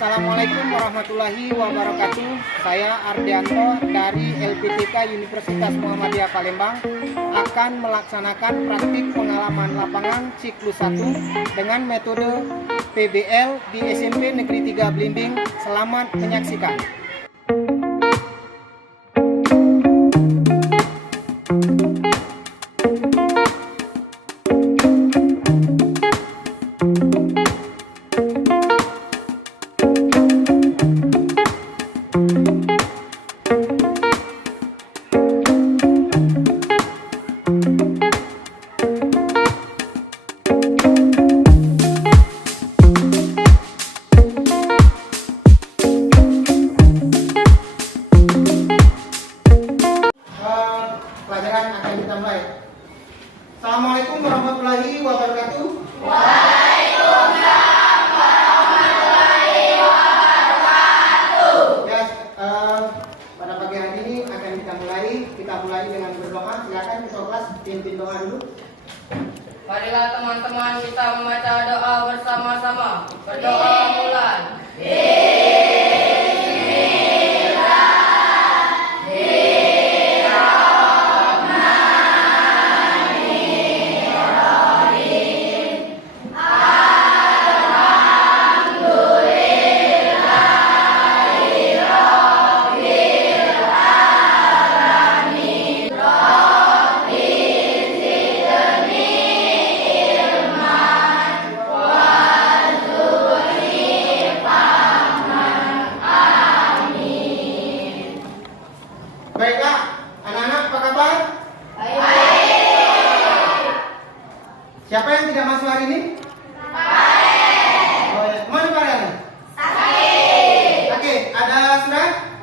Assalamualaikum warahmatullahi wabarakatuh. Saya Ardianto dari LPTK Universitas Muhammadiyah Palembang akan melaksanakan praktik pengalaman lapangan siklus 1 dengan metode PBL di SMP Negeri 3 Blimbing. Selamat menyaksikan. Pelajaran akan kita mulai. Assalamualaikum warahmatullahi wabarakatuh. Waalaikumsalam warahmatullahi wabarakatuh. Ya, pada pagi hari ini akan kita mulai dengan berdoa. Silakan ketua kelas pimpin doa dulu. Marilah teman-teman kita membaca doa bersama-sama. Berdoa mulai. Baiklah, anak-anak apa kabar? Baik. Siapa yang tidak masuk hari ini? Baik. Oh ya, kemana kalian? Sakit. Oke, ada surat?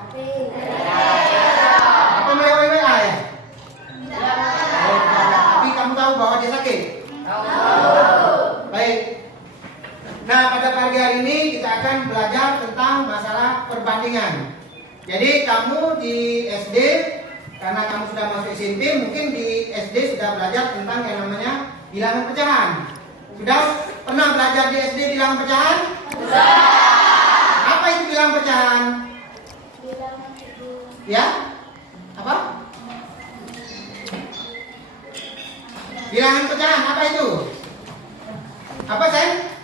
Apa WA ya? Oh, tidak ada. Tapi kamu tahu bahwa dia sakit? Baik. Nah, pada pagi hari ini kita akan belajar tentang masalah perbandingan. Jadi kamu di SD, karena kamu sudah masuk SMP, mungkin di SD sudah belajar tentang yang namanya bilangan pecahan. Sudah pernah belajar di SD bilangan pecahan? Sudah. Apa itu bilangan pecahan? Ya? Apa? Bilangan pecahan, apa itu? Apa, Sen?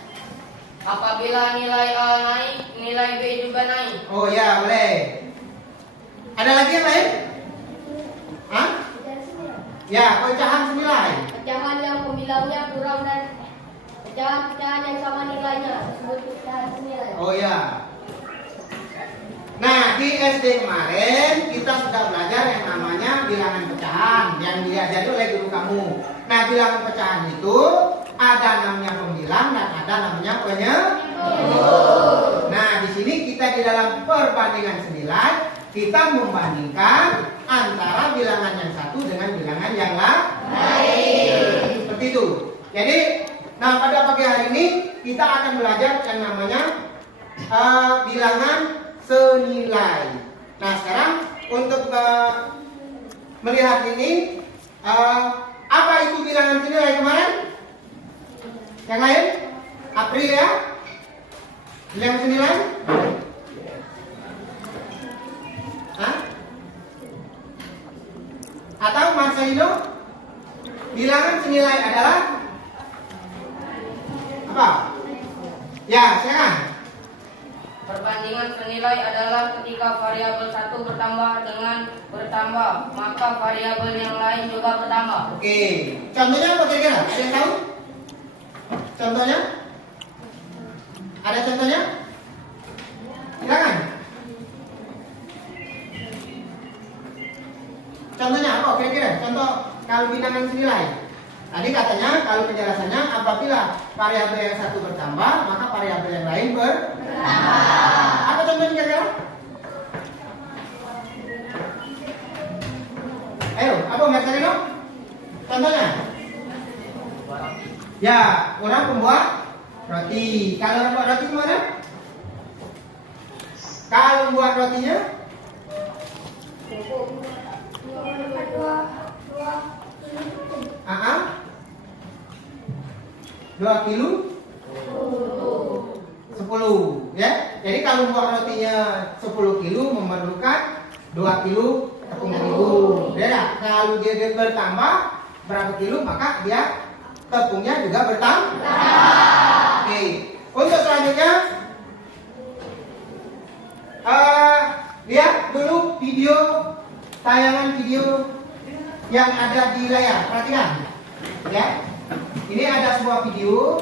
Apabila nilai A naik, nilai B juga naik. Oh ya, boleh. Ada lagi yang lain? Hah? Ya, pecahan senilai. Pecahan yang pembilangnya kurang dan pecahan-pecahan yang sama nilainya disebut pecahan senilai. Oh ya. Nah, di SD kemarin kita sudah belajar yang namanya bilangan pecahan yang diajari oleh guru kamu. Nah, bilangan pecahan itu ada namanya pembilang dan ada namanya penyebut. Nah, di sini kita di dalam perbandingan senilai kita membandingkan antara bilangan yang satu dengan bilangan yang lain. Seperti itu. Jadi, nah pada pagi hari ini kita akan belajar yang namanya bilangan senilai. Nah sekarang untuk melihat ini, apa itu bilangan senilai kemarin? Yang lain? April ya? Bilangan senilai? Hah? Atau Marcelino? Bilangan senilai adalah apa? Ya, silakan. Perbandingan senilai adalah ketika variabel satu bertambah, maka variabel yang lain juga bertambah. Oke, contohnya apa kira-kira? Ada yang tahu? Contohnya? Ada contohnya? Silakan. Contohnya apa kira-kira? Contoh kalau bilangan senilai. Tadi katanya kalau penjelasannya apabila variabel yang satu bertambah, maka variabel yang lain bertambah. Apa contohnya kira-kira? Ayo, apa Marcelino? Contohnya? Ya, orang pembuat roti. Kalau orang buat roti gimana? Kalau buat rotinya? Dua kilo 10 ya. Jadi kalau buat rotinya 10 kilo memerlukan 2 kilo tepung terigu. Beda. Kalau dia bertambah berapa kilo maka dia tepungnya juga bertambah. Oke. Untuk selanjutnya lihat dulu tayangan video yang ada di layar. Perhatikan ya. Ini ada sebuah video.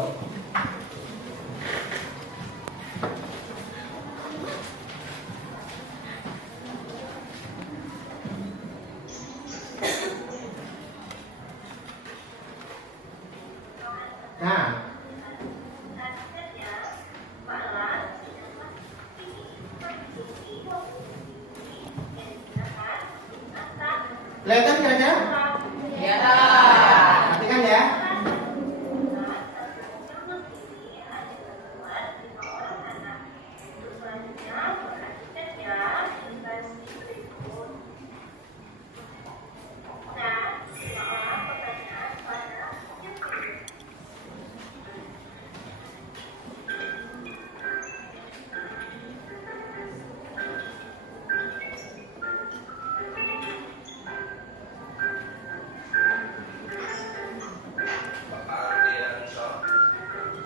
Nah, kelihatan kira-kira? Ya. Perhatikan ya.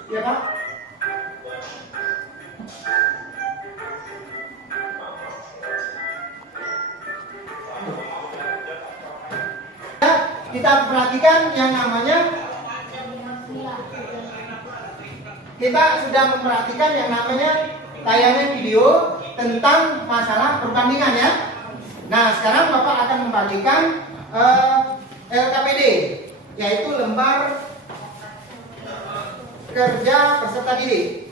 Ya Pak? Kita perhatikan yang namanya, kita sudah memperhatikan yang namanya tayangan video tentang masalah perbandingan ya. Nah sekarang Bapak akan membandingkan LKPD, yaitu lembar kerja peserta didik.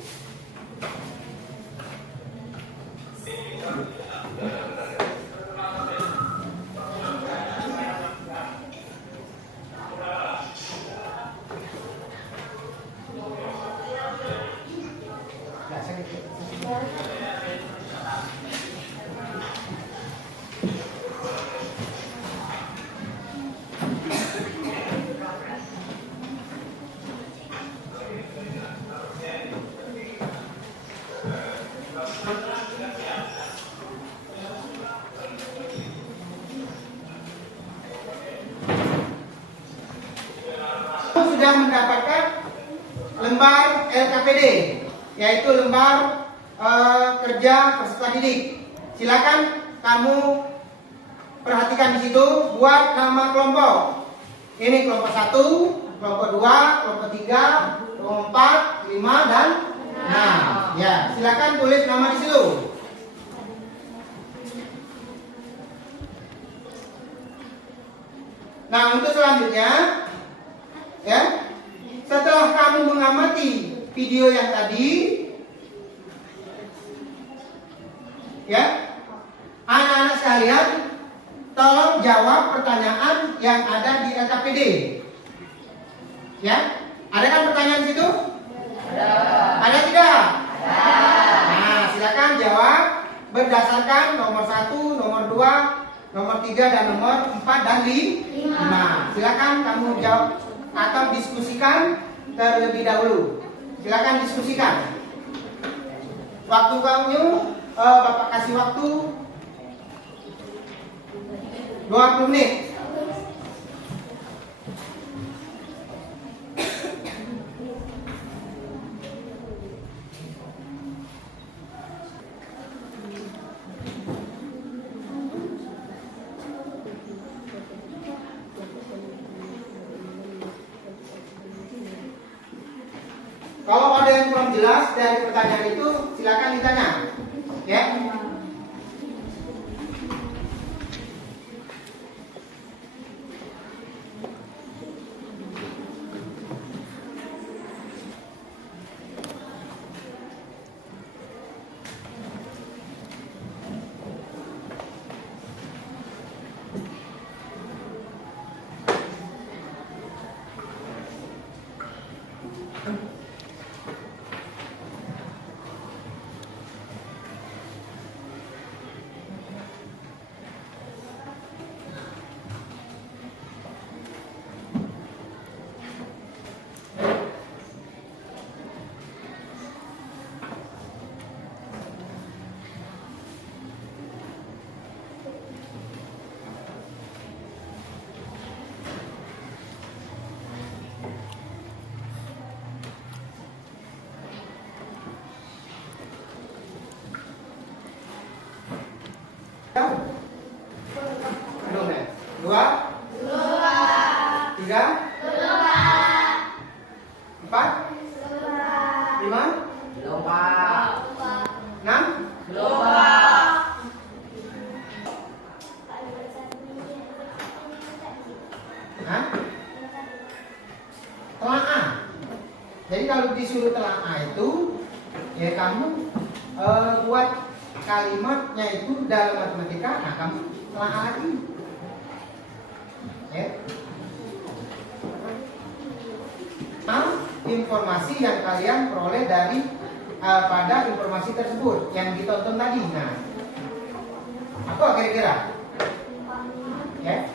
Sudah mendapatkan lembar LKPD, yaitu lembar kerja peserta didik. Silakan kamu perhatikan di situ, buat nama kelompok. Ini kelompok 1, kelompok 2, kelompok 3, kelompok 4, 5 dan 6. Ya, silakan tulis nama di situ. Nah, untuk selanjutnya ya, setelah kamu mengamati video yang tadi ya, anak-anak sekalian tolong jawab pertanyaan yang ada di LKPD ya. Ada kan pertanyaan di situ? Ada tidak? Nah silakan jawab berdasarkan nomor 1, nomor 2, nomor 3 dan nomor 4 dan 5. Silakan kamu jawab atau diskusikan terlebih dahulu. Silakan diskusikan. Waktu kamu Bapak kasih waktu 20 menit. Kalau ada yang kurang jelas dari pertanyaan itu, silakan ditanya. Ya. Hah? Telaah. Jadi kalau disuruh telaah itu, ya kamu buat kalimatnya itu dalam matematika, nah kamu telaah lagi. Ya. Informasi yang kalian peroleh dari pada informasi tersebut yang ditonton tadi. Nah, apa kira-kira? Ya?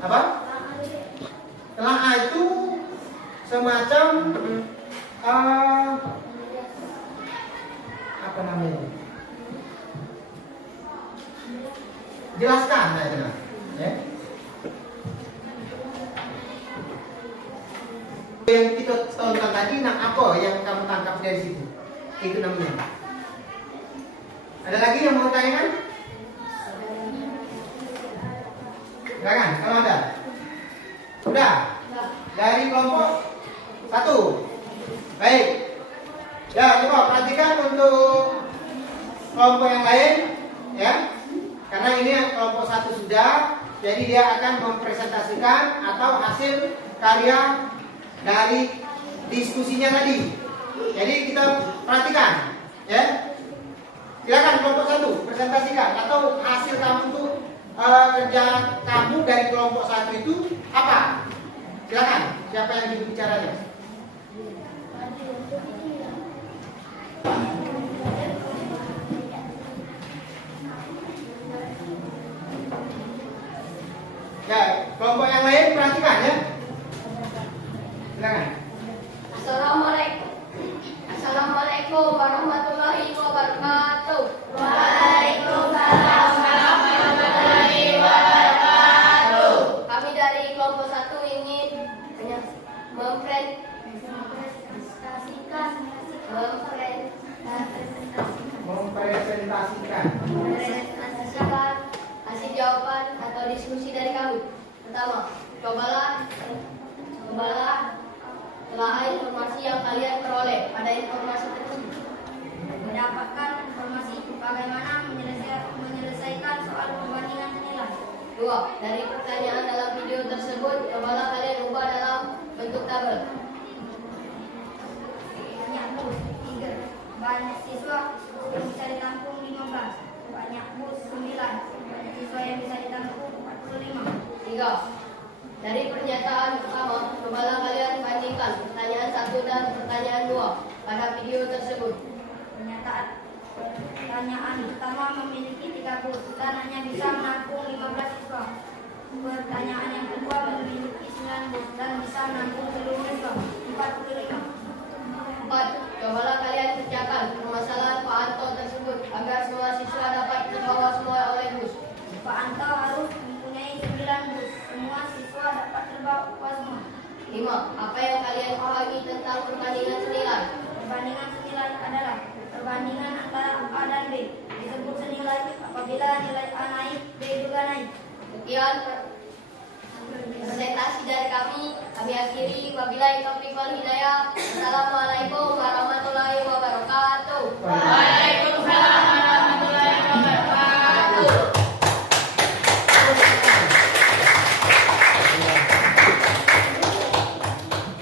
Apa? Telaah itu semacam apa namanya? Jelaskan, nah, ya. Yang kita tonton tadi, nah apa yang kamu tangkap dari situ? Itu namanya. Ada lagi yang mau tanyakan? Silakan, kalau ada. Sudah. Dari kelompok 1. Baik. Ya, coba perhatikan untuk kelompok yang lain, ya. Karena ini kelompok 1 sudah, jadi dia akan mempresentasikan atau hasil karya dari diskusinya tadi. Jadi kita perhatikan, ya. Silakan kelompok 1 presentasikan atau hasil kamu tuh kerja kamu dari kelompok 1 itu apa? Silakan. Siapa yang ingin bicaranya? Ya, kelompok yang lain perhatikan ya. Silakan. Assalamualaikum warahmatullahi wabarakatuh. Waalaikumsalam warahmatullahi wabarakatuh. Kami dari kelompok 1 ingin mempresentasikan hasil jawaban atau diskusi dari kami. Pertama, cobalah telah informasi yang kalian peroleh pada informasi tersebut. Mendapatkan informasi bagaimana menyelesaikan soal perbandingan nilai. 2. Dari pertanyaan dalam video tersebut, cobalah kalian ubah dalam bentuk tabel. Banyak bus 3. Banyak siswa yang bisa ditampung 15. Banyak bus 9. Banyak siswa yang bisa ditampung 45. 3. Dari pernyataan pertama, cobalah kalian bandingkan pertanyaan 1 dan pertanyaan 2 pada video tersebut. Pertanyaan pertama memiliki 3 bus dan hanya bisa menampung 15 siswa. Pertanyaan yang kedua memiliki 9 bus dan bisa menampung seluruh siswa 45. 4. Cobalah kalian kerjakan permasalahan Pak Anto tersebut agar semua siswa dapat terbawa semua oleh bus. Pak Anto harus mempunyai 9 bus. Semua siswa dapat terbawa semua. 5. Apa yang kalian pahami tentang perbandingan senilai? Perbandingan senilai adalah perbandingan antara A dan B. Disebut senilai apabila nilai A naik, B juga naik. Sekian presentasi dari kami. Kami akhiri. Wabillahi taufiq wal hidayah. Assalamualaikum warahmatullahi wabarakatuh. Waalaikumsalam warahmatullahi wabarakatuh.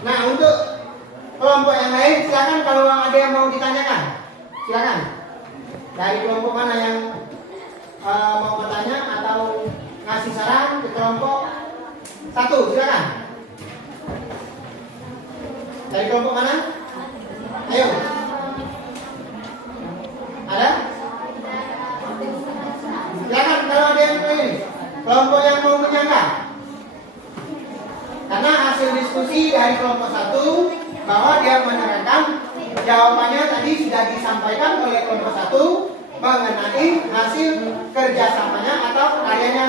Nah, untuk kelompok yang lain silakan kalau ada yang mau ditanyakan. Silakan. Dari kelompok mana yang mau bertanya atau ngasih saran ke kelompok 1, silakan. Dari kelompok mana? Ayo. Ada? Silakan kalau ada yang ini. Kelompok yang mau menyangka. Karena hasil diskusi dari kelompok 1 bahwa dia menerangkan jawabannya tadi sudah disampaikan oleh kelompok 1 mengenai hasil kerjasamanya atau karyanya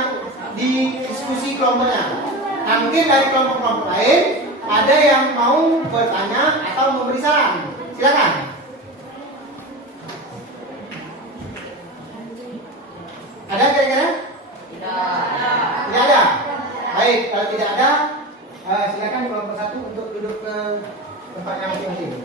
di diskusi kelompoknya. Nah, mungkin dari kelompok-kelompok lain ada yang mau bertanya atau memberi saran. Silakan. Ada kira-kira? Tidak ada. Baik, kalau tidak ada, silakan kelompok 1 untuk duduk ke tempatnya masing-masing.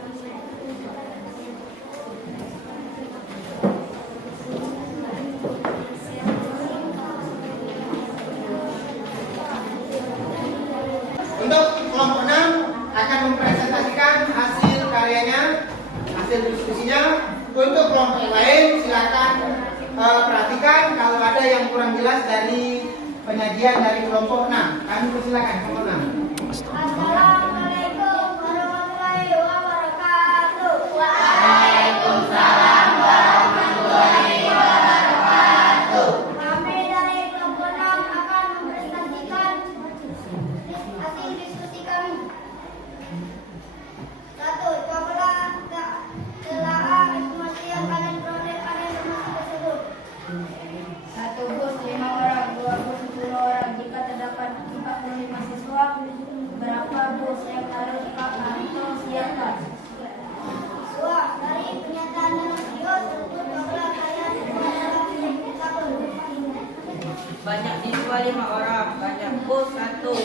diskusinya. Untuk kelompok yang lain silakan perhatikan kalau ada yang kurang jelas dari penyajian dari kelompok 6. Kami persilakan kelompok 6. Assalamualaikum warahmatullahi wabarakatuh. Waalaikumsalam warahmatullahi wabarakatuh. Kami dari kelompok 6 akan mempresentasikan hasil diskusi kami. 1. Cobalah telaah informasi yang kalian peroleh pada informasi tersebut. 1 bus 5 orang, 2 bus 10 orang. Jika terdapat 45 siswa, berapa bus yang harus Pak Anto siapkan? Siswa, dari pernyataan dalam video tersebut cobalah kalian adalah tabel. Banyak siswa 5 orang, banyak bus 1.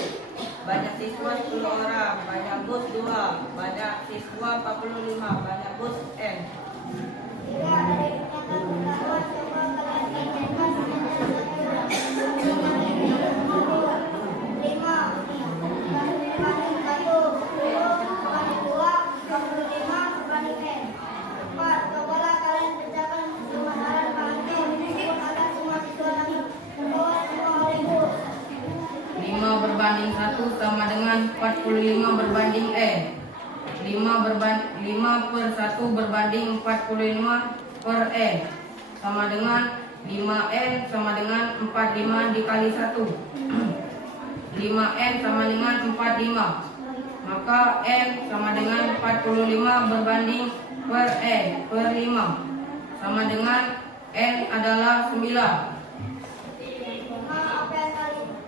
Banyak siswa 10 orang, banyak bus 2. Banyak siswa 45, banyak bus N. Jika dari pernyataan pertama coba kalian kaitkan dengan dalam 5 berbanding 1 sama dengan 45 berbanding N. 5 per 1 berbanding 45 per N sama dengan 5N sama dengan 45 dikali 1. 5N sama dengan 45. Maka N sama dengan 45 berbanding per N per 5 sama dengan N adalah 9. apa yang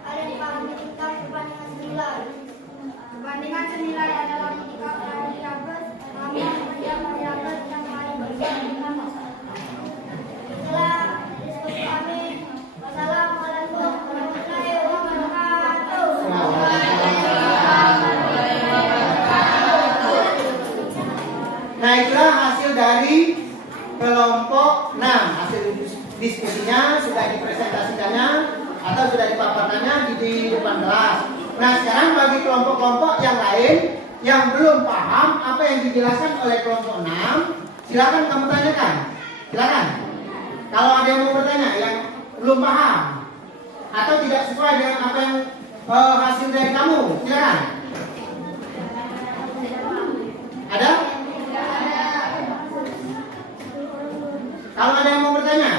kalian pahami tentang perbandingan senilai? Perbandingan senilai adalah ketika variabel kami yang variabel yang paling besar dengan setelah diskusi kami. Wassalamualaikum warahmatullahi wabarakatuh. Nah, itulah hasil dari kelompok 6. Hasil diskusinya sudah dipresentasikannya atau sudah dipaparkannya di depan kelas. Nah, sekarang bagi kelompok-kelompok yang lain yang belum paham apa yang dijelaskan oleh kelompok 6, silakan kamu tanyakan. Silakan. Kalau ada yang mau bertanya yang belum paham atau tidak sesuai dengan apa yang hasil dari kamu, silakan. Ada? Kalau ada yang mau bertanya?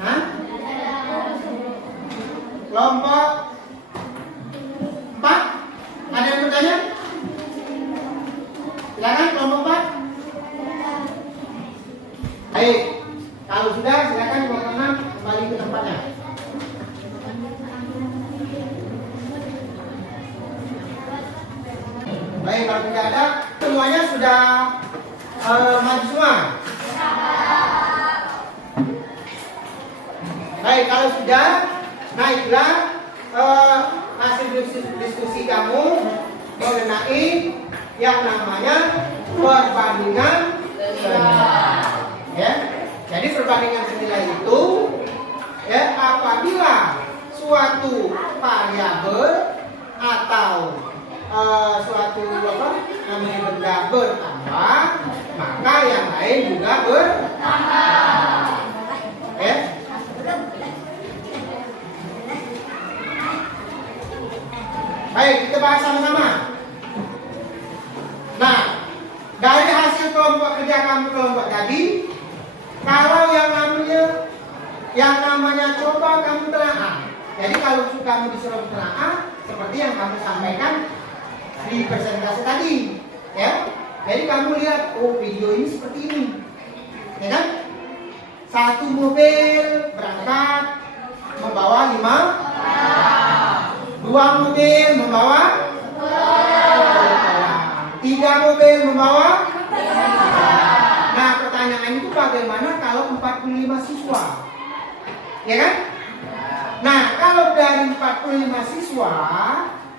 Hah? Kelompok 4? Ada yang bertanya? Silakan kelompok 4. Baik. Kalau sudah silakan kelompok 6 kembali ke tempatnya. Baik, kalau tidak ada, semuanya sudah maju semua. Baik, kalau sudah, naiklah hasil diskusi kamu mengenai yang namanya perbandingan senilai. Ya, jadi perbandingan senilai itu ya apabila suatu variabel atau suatu namanya benda bertambah, maka yang lain juga bertambah. Ya. Baik, kita bahas sama-sama. Nah, dari hasil kelompok kerja kamu kelompok tadi, kalau yang namanya coba kamu telaah. Jadi kalau kamu disuruh telaah, seperti yang kamu sampaikan di presentasi tadi, ya. Jadi kamu lihat, oh video ini seperti ini, ya kan? Satu mobil berangkat membawa 5 orang. 2 mobil membawa 10 orang. 3 mobil membawa 5 orang. Nah, pertanyaan itu bagaimana kalau 45 siswa? Ya kan? Nah, kalau dari 45 siswa,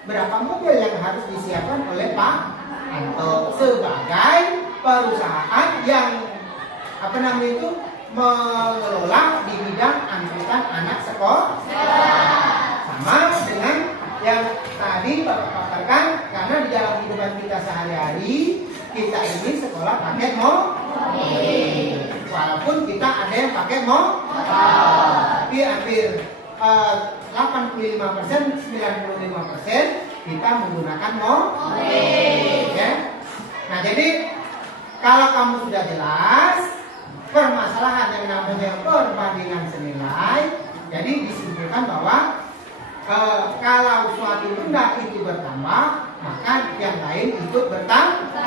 berapa mobil yang harus disiapkan oleh Pak Anto sebagai perusahaan yang mengelola di bidang angkutan anak sekolah? Sama dengan yang tadi Bapak paparkan, karena di dalam kehidupan kita sehari-hari kita ini sekolah pakai mobil. Walaupun kita ada yang pakai motor, tapi hampir 85%, 95% kita menggunakan mobil. Ya. Nah, jadi kalau kamu sudah jelas permasalahan yang namanya perbandingan senilai, jadi disimpulkan bahwa kalau suatu benda itu bertambah, maka yang lain ikut bertambah.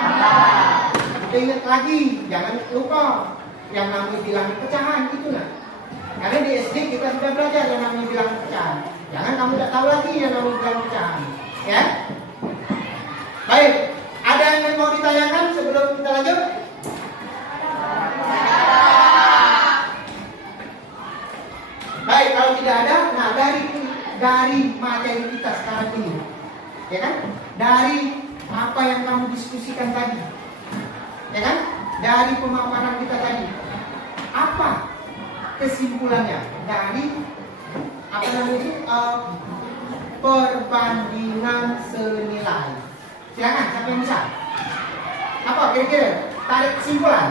Kita ingat lagi, jangan lupa yang namanya bilangan pecahan itu lah. Karena di SD kita sudah belajar yang namanya bilangan pecahan. Jangan kamu tidak tahu lagi yang namanya bilangan pecahan. Ya. Baik, ada yang mau ditanyakan sebelum kita lanjut? Baik, kalau tidak ada, nah dari materi kita sekarang ini, ya kan? Dari apa yang kamu diskusikan tadi, ya kan? Dari pemaparan kita tadi, apa kesimpulannya dari apa namanya perbandingan senilai? Silakan, siapa yang bisa? Apa kira-kira tarik kesimpulan?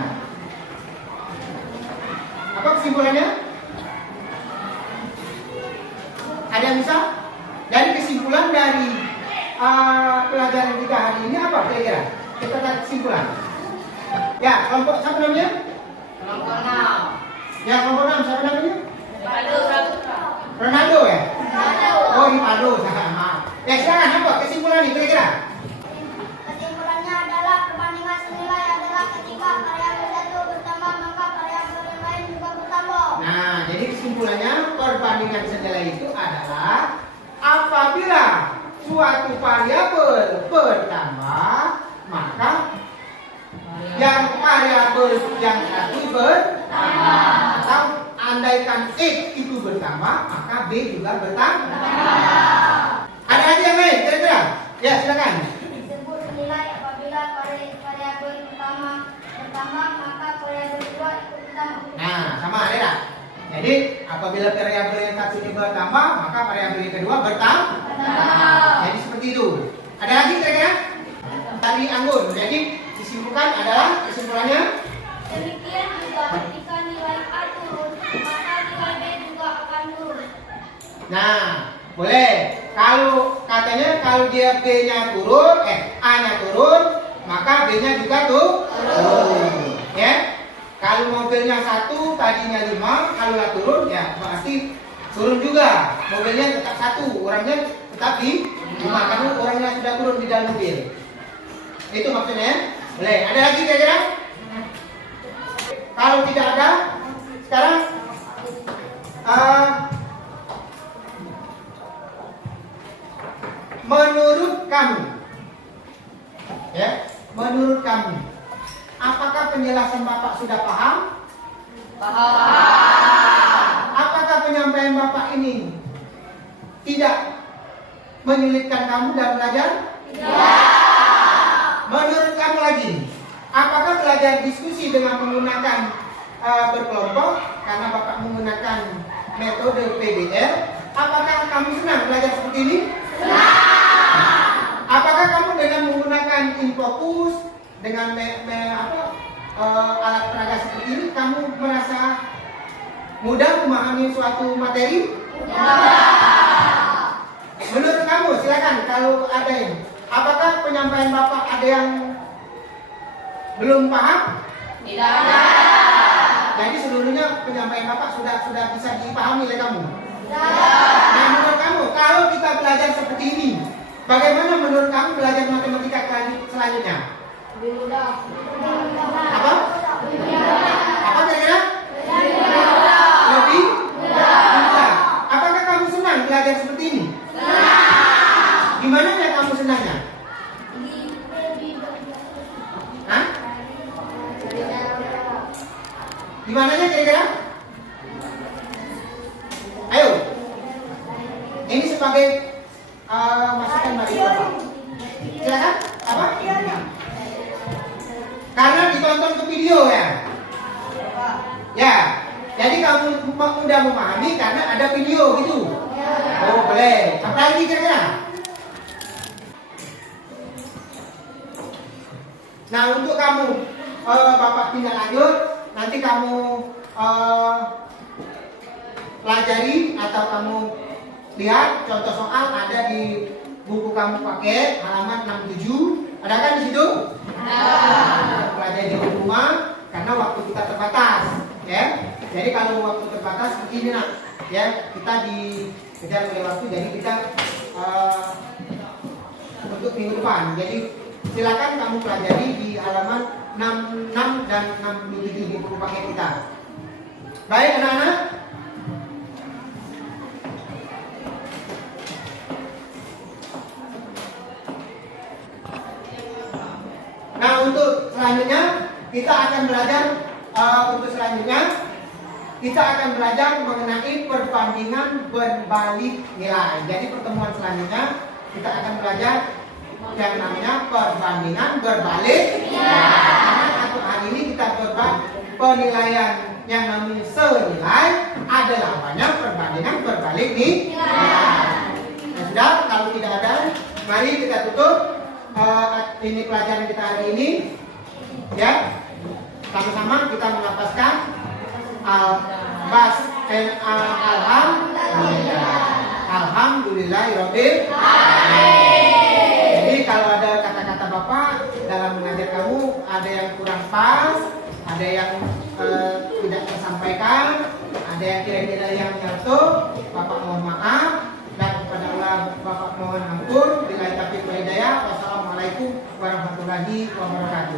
Apa kesimpulannya? Ada yang bisa? Dari kesimpulan dari pelajaran kita hari ini apa kira-kira? Kita tarik kesimpulan. Ya, kelompok siapa namanya? Kelompok 6. Ya, kelompok 6 siapa namanya? Ronaldo. Ronaldo ya? Oh, Ronaldo, maaf. Ya, silakan apa kesimpulan ini kira-kira? Kesimpulannya adalah perbandingan senilai adalah ketika variabel satu bertambah maka variabel yang lain juga bertambah. Nah, jadi kesimpulannya perbandingan senilai itu adalah apabila suatu variabel bertambah, maka yang variabel yang satu bertambah. Atau andaikan X itu bertambah, maka B juga bertambah. Ada lagi yang lain kira-kira? Ya, silakan. Disebut senilai apabila variabel pertama bertambah maka variabel kedua ikut bertambah. Nah, sama ada tak? Jadi apabila variabel yang satu ini bertambah, maka variabel yang kedua bertambah. Jadi seperti itu. Ada lagi kira-kira? Tadi anggun. Jadi disimpulkan adalah kesimpulannya. Demikian juga ketika nilai A turun, maka nilai B juga akan turun. Nah, boleh. Kalau katanya kalau dia B-nya turun, A-nya turun, maka B-nya juga turun. Ya. Kalau mobilnya 1, tadinya 5, kalau nggak turun, ya pasti turun juga. Mobilnya tetap 1, orangnya tetap di 5, karena orangnya sudah turun di dalam mobil. Itu maksudnya. Boleh. Ada lagi kira-kira? Kalau tidak ada, sekarang menurut kamu, ya, menurut kamu, apakah penjelasan Bapak sudah paham? Paham. Apakah penyampaian Bapak ini tidak menyulitkan kamu dalam belajar? Tidak. Menurut kamu lagi, apakah belajar diskusi dengan menggunakan berkelompok karena Bapak menggunakan metode PBL? Apakah kamu senang belajar seperti ini? Senang. Apakah kamu dengan menggunakan InFocus dengan alat peraga seperti ini, kamu merasa mudah memahami suatu materi? Menurut kamu, silakan kalau ada yang. Apakah penyampaian Bapak ada yang belum paham? Tidak ada. Jadi seluruhnya penyampaian Bapak sudah bisa dipahami oleh kamu. Nah, menurut kamu, kalau kita belajar seperti ini, bagaimana menurut kamu belajar matematika selanjutnya? Lebih mudah. Apa? Apa kira-kira? Lebih mudah. Apakah kamu senang belajar seperti ini? Gimana ya kamu senangnya? Hah? Gimana ya kira-kira? Ayo. Ini sebagai masukan dari Bapak. Silakan. Apa? Karena ditonton ke video ya. Ya. Jadi kamu udah memahami karena ada video gitu. Oh, boleh. Apa lagi kira-kira? Nah, untuk kamu Bapak tindak lanjut, nanti kamu pelajari atau kamu lihat contoh soal ada di buku kamu pakai halaman 67. Ada kan di situ? Ada. Pelajari di rumah karena waktu kita terbatas, ya. Jadi kalau waktu terbatas begini nak, ya kita dikejar oleh waktu, jadi kita untuk minggu depan. Jadi silakan kamu pelajari di halaman 66 dan 67 di buku paket kita. Baik anak-anak. Nah, untuk selanjutnya kita akan belajar mengenai perbandingan berbalik nilai. Jadi pertemuan selanjutnya kita akan belajar yang namanya perbandingan berbalik nilai. Karena untuk hari ini kita penilaian yang namanya senilai adalah banyak perbandingan berbalik nilai. Nah, sudah, kalau tidak ada, mari kita tutup ini pelajaran kita hari ini, ya. Sama-sama kita menapaskan alhamdulillahirabbil alamin. Jadi kalau ada kata-kata Bapak dalam mengajar kamu ada yang kurang pas, ada yang tidak tersampaikan, ada yang kira-kira yang nyatu, Bapak mohon maaf. Dan kepada Allah Bapak mohon ampun. Bila taufiq wal hidayah. Wassalamualaikum warahmatullahi wabarakatuh.